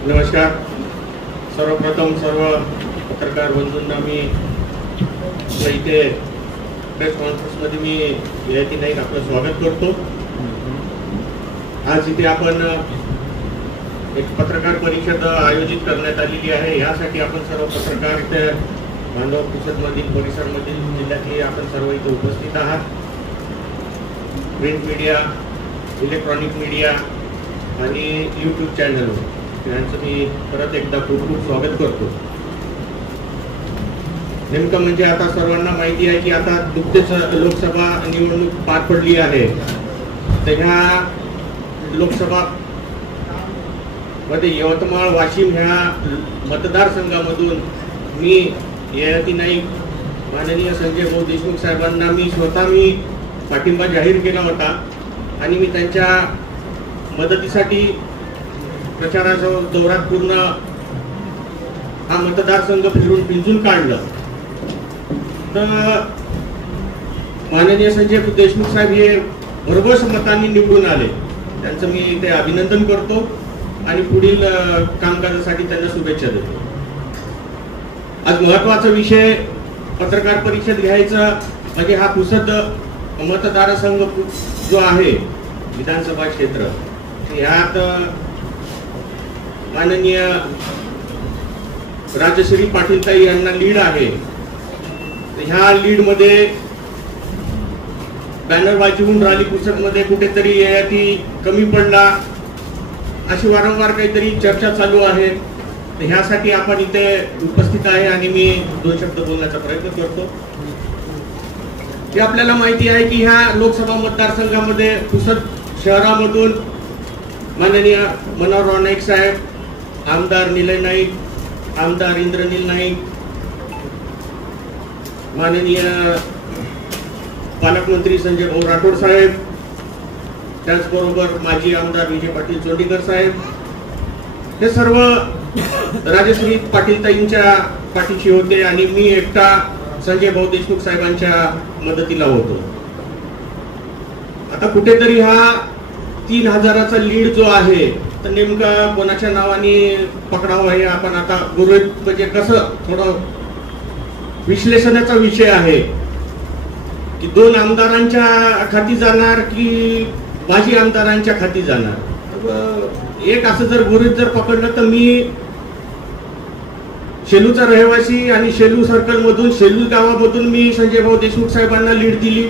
नमस्कार. सर्वप्रथम सर्व पत्रकार बंधूंना मी इथे प्रेस कॉन्फरन्समध्ये मी ययाती नाईक आपलं स्वागत करतो. आज इथे आपण एक पत्रकार परिषद आयोजित करण्यात आलेली आहे. यासाठी आपण सर्व पत्रकार इथे बांधव परिषदमधील परिसरमधील जिल्ह्यातले आपण सर्व इथे उपस्थित आहात. प्रिंट मीडिया, इलेक्ट्रॉनिक मीडिया आणि यूट्यूब चॅनलवर त्यांचं मी परत एकदा खूप खूप स्वागत करतो. नेमकं म्हणजे आता सर्वांना माहिती आहे की आता नुकतेच लोकसभा निवडणूक पार पडली आहे. तर ह्या लोकसभा मध्ये यवतमाळ वाशिम ह्या मतदारसंघामधून मी ययाती नाईक माननीय संजय भाऊ देशमुख साहेबांना मी पाठिंबा जाहीर केला होता आणि मी त्यांच्या मदतीसाठी प्रचाराच्या दौऱ्यात पूर्ण हा मतदारसंघ फिरून पिंजून काढलं. तर माननीय संजय देशमुख साहेब हे भरघोस मतांनी निवडून आले. त्यांचं मी इथे अभिनंदन करतो आणि पुढील कामकाजासाठी त्यांना शुभेच्छा देतो. आज महत्वाचा विषय पत्रकार परिषद घ्यायचा म्हणजे हा पुसद मतदारसंघ जो आहे विधानसभा क्षेत्र, यात माननीय राजश्री पाटील ताई यांना लीड आहे. ह्या लीड मध्ये बॅनरबाजी होऊन राहिली. पुसदमध्ये कुठेतरी ययाती कमी पडला अशी वारंवार काहीतरी चर्चा चालू आहे. ह्यासाठी आपण इथे उपस्थित आहे आणि मी 2 शब्द बोलण्याचा प्रयत्न करतो. हे आपल्याला माहिती आहे की ह्या लोकसभा मतदारसंघामध्ये पुसद शहरामधून माननीय मनोहरराव नाईक साहेब, आमदार निलय नाईक, आमदार इंद्रनील नाईक, माननीय पालकमंत्री संजय भाऊ राठोड साहेब, त्याचबरोबर माजी आमदार विजय पाटील चोंडीकर साहेब, हे सर्व राजश्री पाटील ताईंच्या पाठीशी होते आणि मी एकटा संजय भाऊ देशमुख साहेबांच्या मदतीला होतो. आता कुठेतरी हा 3000चा लीड जो आहे तर नेमका कोणाच्या नावाने पकडावं हे आपण आता गुरुत म्हणजे कसं थोडं विश्लेषणाचा विषय आहे की 2 आमदारांच्या खाती जाणार की माजी आमदारांच्या खाती जाणार. एक असं जर गुरुत जर पकडलं तर मी शेलूचा रहिवासी आणि शेलू सर्कल मधून शेलू गावामधून मी संजय भाऊ देशमुख साहेबांना लीड दिली.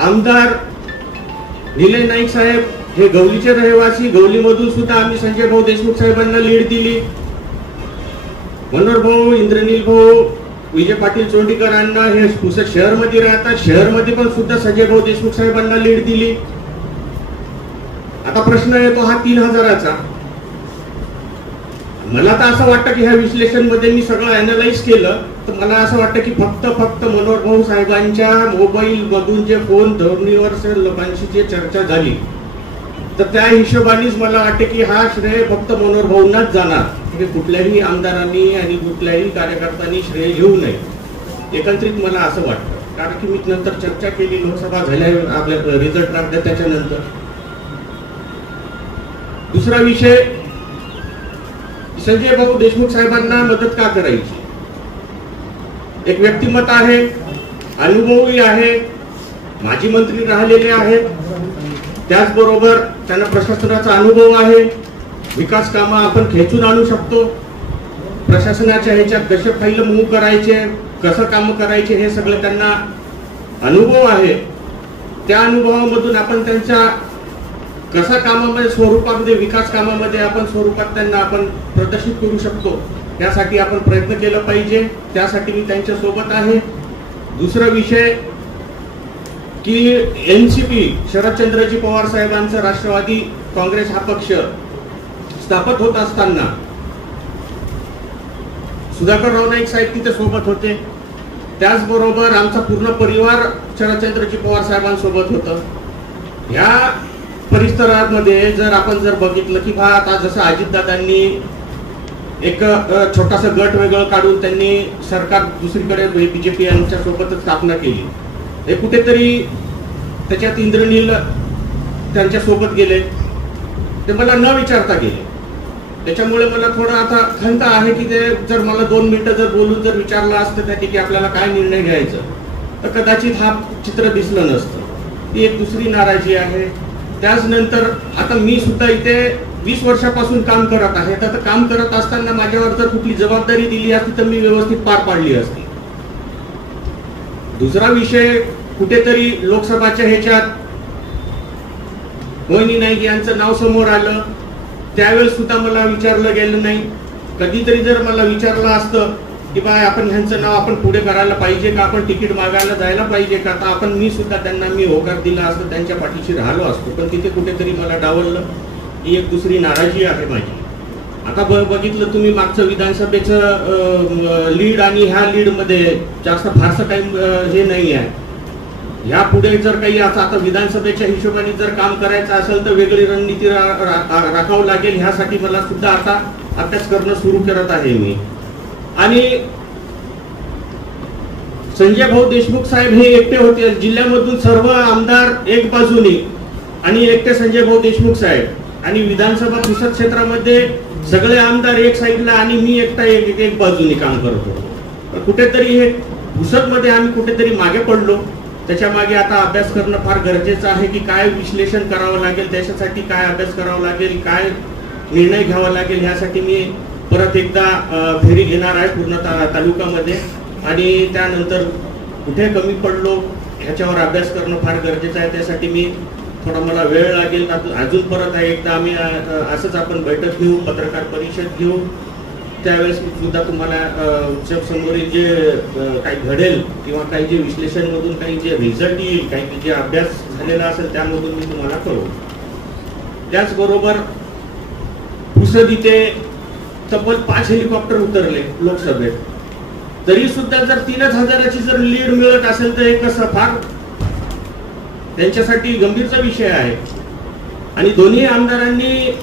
आमदार निलय नाईक साहेब हे गवलीचे रहिवासी, गवलीमधून सुद्धा आम्ही संजय भाऊ देशमुख साहेबांना लीड दिली. मनोहर भाऊ, इंद्रनील भाऊ, विजय पाटील चोंडीकरांना हे पुसद शहरमध्ये राहतात, शहरमध्ये पण सुद्धा संजय भाऊ देशमुख साहेबांना लीड दिली. आता प्रश्न येतो हा 3000चा. मला तर असं वाटतं की ह्या विश्लेषण मध्ये मी सगळं अॅनालाइज केलं तर मला असं वाटतं की फक्त मनोहर भाऊ साहेबांच्या मोबाईल मधून जे फोन धोरणीवर लोकांशी जे चर्चा झाली तर त्या हिशोबानेच मला वाटते की हा श्रेय फक्त मनोहर भाऊंनाच जाणार. कुठल्याही आमदारांनी आणि कुठल्याही कार्यकर्त्यांनी श्रेय घेऊ नये एकत्रित मला असं वाटतं. कारण की मी नंतर चर्चा केली लोकसभा झाल्या आपल्या रिझल्ट लागल्या त्याच्यानंतर. दुसरा विषय, संजय भाऊ देशमुख साहेबांना मदत का करायची. एक व्यक्तिमत्व आहे, अनुभवही आहे, माजी मंत्री राहिलेले आहेत, त्याचबरोबर त्यांना प्रशासनाचा अनुभव आहे. विकास कामं आपण खेचून आणू शकतो. प्रशासनाच्या ह्याच्यात कसे फाईल मूव्ह करायचे, कसं काम करायचे हे सगळं त्यांना अनुभव आहे. त्या अनुभवामधून आपण त्यांच्या कसा कामामध्ये स्वरूपामध्ये विकास कामामध्ये आपण स्वरूपात त्यांना आपण प्रदर्शित करू शकतो यासाठी आपण प्रयत्न केला पाहिजे. त्यासाठी मी त्यांच्या सोबत आहे. दुसरा विषय की एनसीपी शरदचंद्रजी पवार साहेबांचा राष्ट्रवादी काँग्रेस हा पक्ष स्थापन होत असताना सुधाकरराव नाईक साहेब तिथे सोबत होते. त्याचबरोबर आमचा पूर्ण परिवार शरदचंद्रजी पवार साहेबांसोबत होतं. या परिसरामध्ये जर आपण बघितलं की आता जसं अजितदादांनी एक छोटासा गट वेगळं काढून त्यांनी सरकार दुसरीकडे बीजेपी यांच्या सोबतच स्थापना केली. हे कुठेतरी त्याच्यात इंद्रनील त्यांच्या सोबत गेले. ते मला न विचारता गेले. त्याच्यामुळे मला थोडं आता खंत आहे की ते जर मला 2 मिनिटं जर बोलून जर विचारलं असतं त्या की आपल्याला काय निर्णय घ्यायचं तर कदाचित हा चित्र दिसलं नसतं. ती एक दुसरी नाराजी आहे. त्याचनंतर आता मी सुद्धा इथे 20 वर्षापासून काम करत आहे. तर काम करत असताना माझ्यावर जर कुठली जबाबदारी दिली असती तर मी व्यवस्थित पार पाडली असती. दुसरा विषय, कुठेतरी लोकसभाच्या ह्याच्यात मोहिनी नाईक यांचं नाव समोर आलं, त्यावेळेस सुद्धा मला विचारलं गेलं नाही. कधीतरी जर मला विचारलं असतं की बाय आपण ह्यांचं नाव आपण पुढे करायला पाहिजे का, आपण तिकीट मागायला जायला पाहिजे का, तर आपण मी सुद्धा त्यांना होकार दिला असतं, त्यांच्या पाठीशी राहिलो असतो. पण तिथे कुठेतरी मला डावललं. ही एक दुसरी नाराजी आहे माझी. आता बघितलं तुम्ही मागचं विधानसभेचं लीड आणि ह्या लीडमध्ये जास्त फारसं काही हे नाही आहे. ह्या पुढे जर काही आता विधानसभेच्या हिशोबाने जर काम करायचं असेल तर वेगळी रणनीती राखावं लागेल. ह्यासाठी मला सुद्धा आता अभ्यास करणं सुरू करत आहे मी. आणि संजय भाऊ देशमुख साहेब हे एकटे होते जिल्ह्यामधून, सर्व आमदार एक बाजूने आणि एकटे संजय भाऊ देशमुख साहेब, आणि विधानसभा पुसद क्षेत्रामध्ये सगळे आमदार एक साईडला आणि मी एकटा एक बाजूने काम करतो. कुठेतरी हे पुसदमध्ये आम्ही कुठेतरी मागे पडलो. त्याच्या मागे आता अभ्यास करणं फार गरजेचं आहे की काय विश्लेषण करावं लागेल, त्याच्यासाठी काय अभ्यास करावा लागेल, काय निर्णय घ्यावा लागेल. ह्यासाठी मी परत एकदा फेरी घेणार आहे पूर्ण तालुक्यामध्ये. आणि त्यानंतर कुठे कमी पडलो ह्याच्यावर अभ्यास करणं फार गरजेचं आहे. त्यासाठी मी थोडा मला वेळ लागेल. अजून परत एकदा आम्ही असंच आपण बैठक घेऊ, पत्रकार परिषद घेऊ. त्यावेळेस सुद्धा तुम्हाला समोरील जे काही घडेल किंवा काही जे विश्लेषणमधून काही जे रिझल्ट येईल, काही जे अभ्यास झालेला असेल त्यामधून मी तुम्हाला कळवू. त्याचबरोबर पुसद इथे तब्बल 5 हेलिकॉप्टर उतरले लोकसभेत. तरी सुद्धा जर 3,000ची जर लीड मिळत असेल तर एक कसं फार त्यांच्यासाठी गंभीरचा विषय आहे. आणि दोन्ही आमदारांनी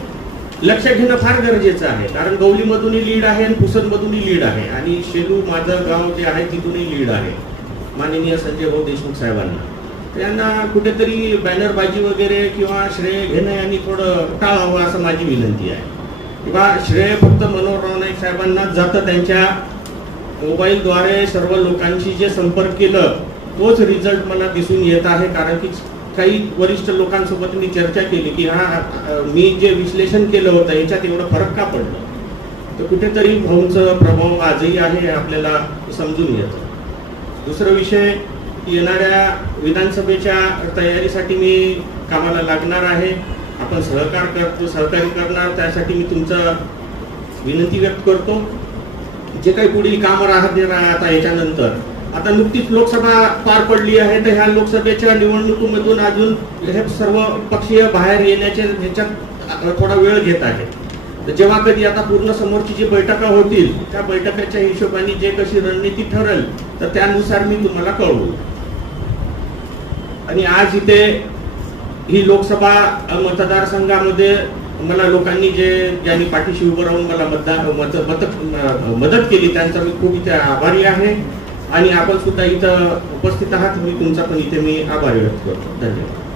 लक्ष घेणं फार गरजेचं आहे. कारण गवलीमधूनही लीड आहे आणि पुसदमधूनही लीड आहे आणि शेलू माझं गाव जे आहे तिथूनही लीड आहे माननीय संजय भाऊ देशमुख साहेबांना. त्यांना कुठेतरी बॅनरबाजी वगैरे किंवा श्रेय घेणं यांनी थोडं टाळावं असं माझी विनंती आहे. किंवा श्रेय फक्त मनोहर नाईक साहेबांनाच जातं. त्यांच्या मोबाईलद्वारे सर्व लोकांशी जे संपर्क केलं तोच रिझल्ट मला दिसून येत आहे. कारण की काही वरिष्ठ लोकांसोबत मी चर्चा केली की मी जे विश्लेषण केलं होतं याच्यात एवढा फरक का पडला, तर कुठेतरी भाऊंचा प्रभाव आजही आहे हे आपल्याला समजून येतं. दुसरा विषय, येणाऱ्या विधानसभेच्या तयारीसाठी मी कामाला लागणार आहे. आपण सहकार्य करणार, त्यासाठी मी तुमचं विनंती व्यक्त करतो. जे काही पुढील काम राहते आता याच्यानंतर, आता नुकतीच लोकसभा पार पडली आहे तर ह्या लोकसभेच्या निवडणुकीमधून अजून हे सर्व पक्षीय बाहेर येण्याच्या ह्याच्यात थोडा वेळ घेत आहे. तर जेव्हा कधी आता पूर्ण समोरची जी बैठका होतील त्या बैठकाच्या हिशोबाने जे कशी रणनीती ठरेल तर त्यानुसार मी तुम्हाला कळवू. आणि आज इथे ही लोकसभा मतदारसंघामध्ये मला लोकांनी ज्यांनी पाठीशी उभं राहून मला मदत केली त्यांचा मी खूप इथे आभारी आहे. आणि आपण सुद्धा इथं उपस्थित आहात, मी तुमचा पण इथे मी आभार व्यक्त करतो. धन्यवाद.